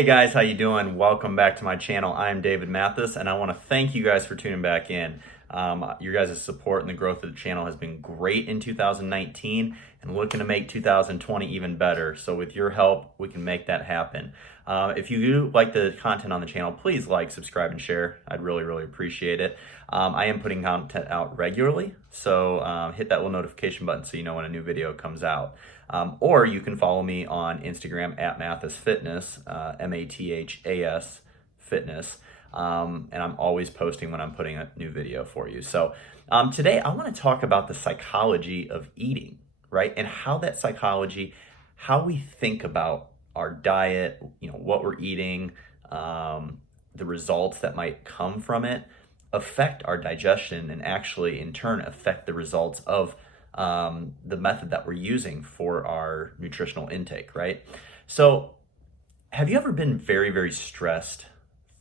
Hey guys, how you doing? Welcome back to my channel. I am David Mathis, and I want to thank you guys for tuning back in. Your guys' support and the growth of the channel has been great in 2019 and looking to make 2020 even better. So with your help, we can make that happen. If you do like the content on the channel, please like, subscribe, and share. I'd really appreciate it. I am putting content out regularly, so hit that little notification button so you know when a new video comes out. Or you can follow me on Instagram at Mathis Fitness, Mathas Fitness. And I'm always posting when I'm putting a new video for you. So today I want to talk about the psychology of eating, right? And how that psychology, how we think about our diet, what we're eating, the results that might come from it, affect our digestion and actually in turn affect the results of the method that we're using for our nutritional intake, right? So have you ever been very stressed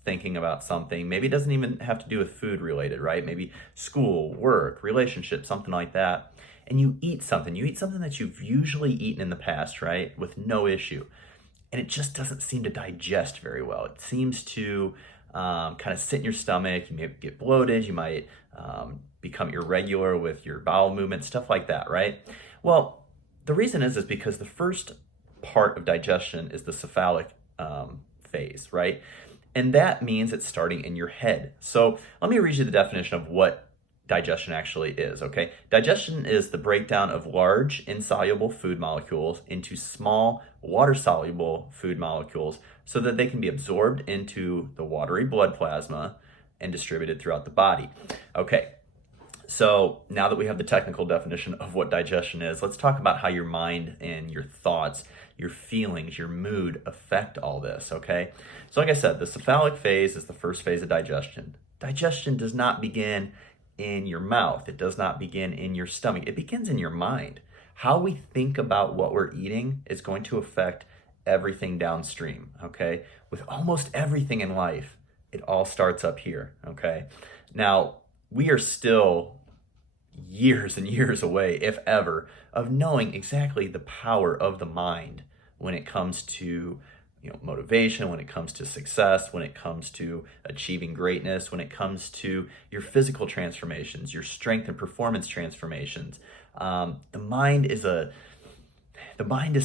thinking about something? Maybe it doesn't even have to do with food related, right? Maybe school, work, relationship, something like that. And you eat something that you've usually eaten in the past, right? With no issue. And it just doesn't seem to digest very well. It seems to kind of sit in your stomach. You may get bloated. You might become irregular with your bowel movement, stuff like that, right? Well, the reason is because the first part of digestion is the cephalic phase, right? And that means it's starting in your head. So let me read you the definition of what digestion actually is, okay? Digestion is the breakdown of large insoluble food molecules into small water-soluble food molecules so that they can be absorbed into the watery blood plasma and distributed throughout the body. Okay, so now that we have the technical definition of what digestion is, let's talk about how your mind and your thoughts, your feelings, your mood affect all this, okay? So like I said, the cephalic phase is the first phase of digestion. Digestion does not begin in your mouth. It does not begin in your stomach. It begins in your mind. How we think about what we're eating is going to affect everything downstream, okay? With almost everything in life, it all starts up here, okay? Now, we are still years and years away, if ever, of knowing exactly the power of the mind when it comes to motivation, when it comes to success, when it comes to achieving greatness, when it comes to your physical transformations, your strength and performance transformations. The mind is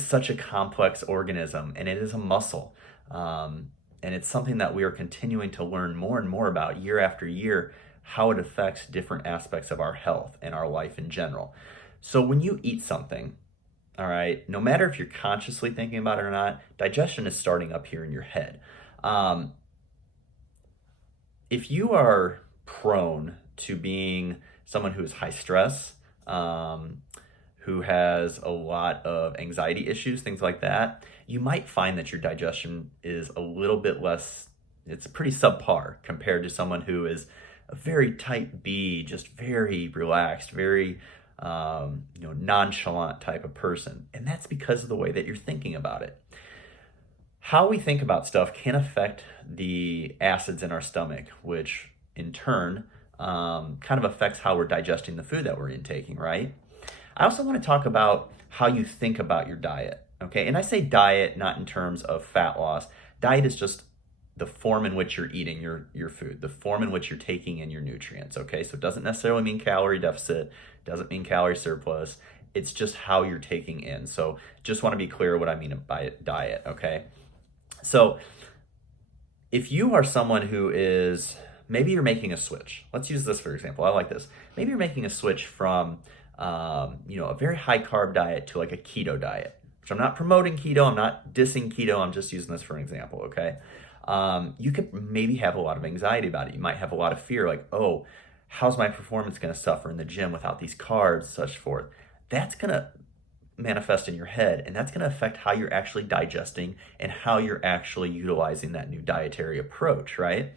such a complex organism, and it is a muscle. And it's something that we are continuing to learn more and more about year after year, how it affects different aspects of our health and our life in general. So when you eat something, all right, no matter if you're consciously thinking about it or not, digestion is starting up here in your head. If you are prone to being someone who is high stress, who has a lot of anxiety issues, things like that, you might find that your digestion is a little bit less, it's pretty subpar compared to someone who is a very type B, just very relaxed, very nonchalant type of person. And that's because of the way that you're thinking about it. How we think about stuff can affect the acids in our stomach, which in turn kind of affects how we're digesting the food that we're intaking, right? I also want to talk about how you think about your diet, okay? And I say diet not in terms of fat loss. Diet is just the form in which you're eating your food, the form in which you're taking in your nutrients, okay? So it doesn't necessarily mean calorie deficit, doesn't mean calorie surplus. It's just how you're taking in. So just want to be clear what I mean by diet, okay? So if you are someone who is, maybe you're making a switch. Let's use this for example. I like this. Maybe you're making a switch from, a very high carb diet to like a keto diet, which I'm not promoting keto. I'm not dissing keto. I'm just using this for an example, okay? You could maybe have a lot of anxiety about it. You might have a lot of fear, like, oh, how's my performance going to suffer in the gym without these carbs, such forth. That's going to manifest in your head, and that's going to affect how you're actually digesting and how you're actually utilizing that new dietary approach, right?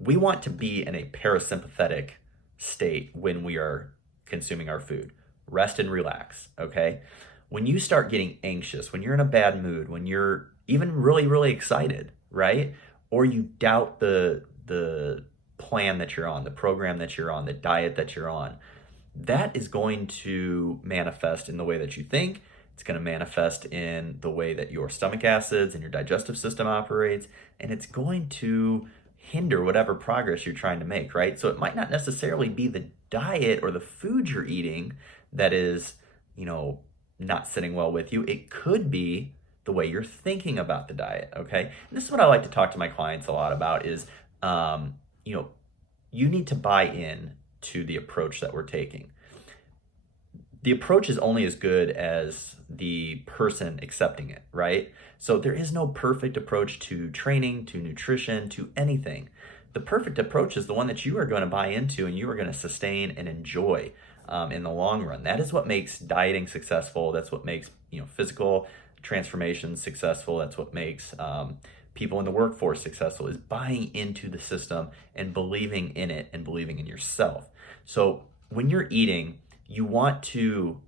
We want to be in a parasympathetic state when we are consuming our food. Rest and relax, okay? When you start getting anxious, when you're in a bad mood, when you're even really excited, right? Or you doubt the plan that you're on, the program that you're on, the diet that you're on, that is going to manifest in the way that you think. It's going to manifest in the way that your stomach acids and your digestive system operates, and it's going to hinder whatever progress you're trying to make, right? So it might not necessarily be the diet or the food you're eating that is, not sitting well with you. It could be the way you're thinking about the diet, okay? And this is what I like to talk to my clients a lot about is, you need to buy in to the approach that we're taking. The approach is only as good as the person accepting it, right? So there is no perfect approach to training, to nutrition, to anything. The perfect approach is the one that you are going to buy into and you are going to sustain and enjoy in the long run. That is what makes dieting successful. That's what makes physical transformation successful. That's what makes people in the workforce successful, is buying into the system and believing in it and believing in yourself. So when you're eating, you want to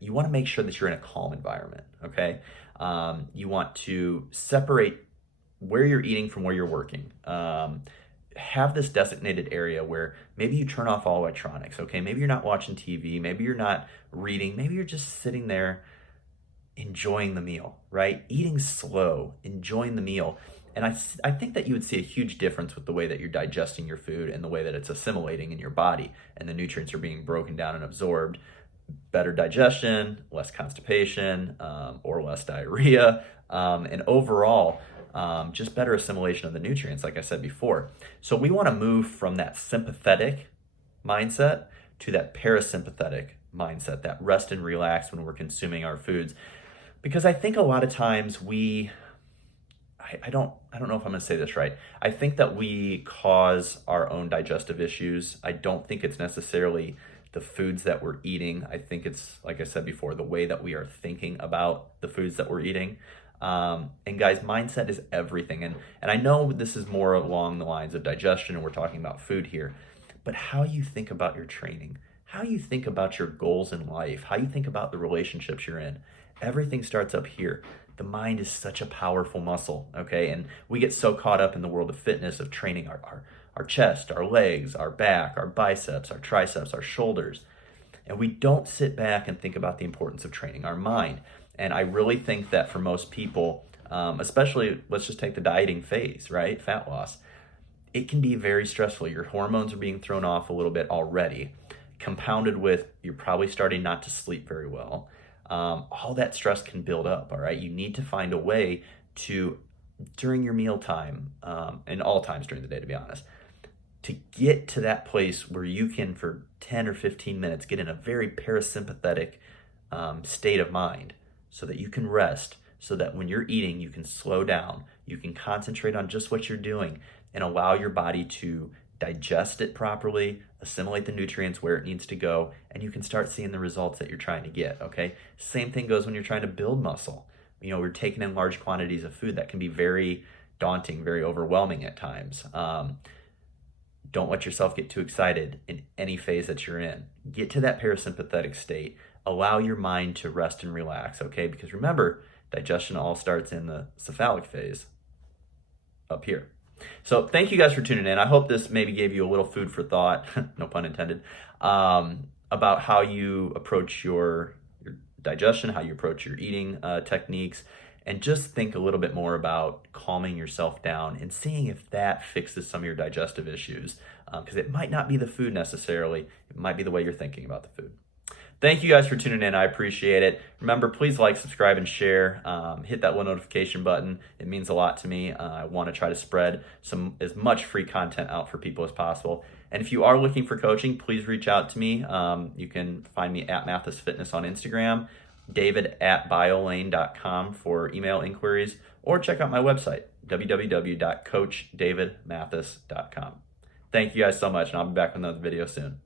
make sure that you're in a calm environment, okay? You want to separate where you're eating from where you're working. Have this designated area where maybe you turn off all electronics, okay? Maybe you're not watching TV, maybe you're not reading, maybe you're just sitting there enjoying the meal, right? Eating slow, enjoying the meal. And I think that you would see a huge difference with the way that you're digesting your food and the way that it's assimilating in your body and the nutrients are being broken down and absorbed. Better digestion, less constipation, or less diarrhea, and overall, just better assimilation of the nutrients, like I said before. So we want to move from that sympathetic mindset to that parasympathetic mindset, that rest and relax when we're consuming our foods. Because I think a lot of times I don't know if I'm going to say this right. I think that we cause our own digestive issues. I don't think it's necessarily the foods that we're eating. I think it's, like I said before, the way that we are thinking about the foods that we're eating. And guys, mindset is everything. And I know this is more along the lines of digestion and we're talking about food here, but how you think about your training, how you think about your goals in life, how you think about the relationships you're in, everything starts up here. The mind is such a powerful muscle, okay? And we get so caught up in the world of fitness, of training our chest, our legs, our back, our biceps, our triceps, our shoulders. And we don't sit back and think about the importance of training our mind. And I really think that for most people, especially, let's just take the dieting phase, right? Fat loss. It can be very stressful. Your hormones are being thrown off a little bit already, compounded with you're probably starting not to sleep very well. All that stress can build up, all right? You need to find a way to, during your meal time, and all times during the day, to be honest, to get to that place where you can, for 10 or 15 minutes, get in a very parasympathetic state of mind so that you can rest, so that when you're eating, you can slow down, you can concentrate on just what you're doing and allow your body to digest it properly, assimilate the nutrients where it needs to go, and you can start seeing the results that you're trying to get, okay? Same thing goes when you're trying to build muscle. We're taking in large quantities of food that can be very daunting, very overwhelming at times. Don't let yourself get too excited in any phase that you're in. Get to that parasympathetic state. Allow your mind to rest and relax, okay? Because remember, digestion all starts in the cephalic phase up here. So thank you guys for tuning in. I hope this maybe gave you a little food for thought, no pun intended, about how you approach your digestion, how you approach your eating techniques, and just think a little bit more about calming yourself down and seeing if that fixes some of your digestive issues, because it might not be the food necessarily, it might be the way you're thinking about the food. Thank you guys for tuning in. I appreciate it. Remember, please like, subscribe, and share. Hit that little notification button. It means a lot to me. I want to try to spread as much free content out for people as possible. And if you are looking for coaching, please reach out to me. You can find me at Mathis Fitness on Instagram, david@biolane.com for email inquiries, or check out my website, www.coachdavidmathis.com. Thank you guys so much, and I'll be back with another video soon.